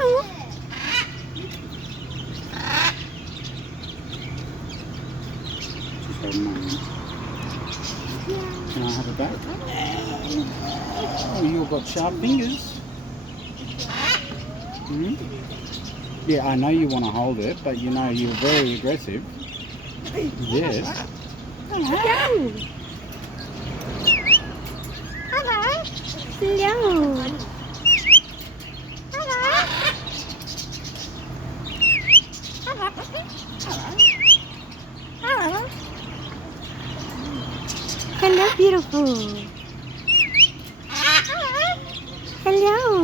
Hello. Just hold mine. Can I have a back? Oh, you've got sharp fingers. Hmm? Yeah, I know you want to hold it, but you know you're very aggressive. Yes. Hello. Hello. Hello. Hello. Hello, beautiful. Hello.